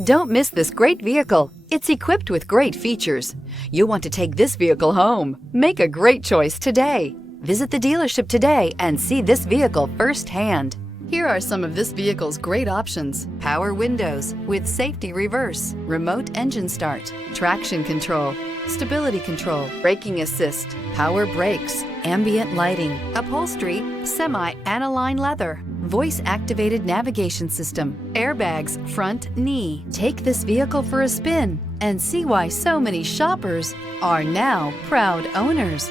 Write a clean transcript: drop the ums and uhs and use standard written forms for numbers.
Don't miss this great vehicle. It's equipped with great features. You'll want to take this vehicle home. Make a great choice today. Visit the dealership today and see this vehicle firsthand. Here are some of this vehicle's great options: power windows with safety reverse, remote engine start, traction control, stability control, braking assist, power brakes, ambient lighting, upholstery, semi-aniline leather, voice-activated navigation system, airbags, front knee. Take this vehicle for a spin and see why so many shoppers are now proud owners.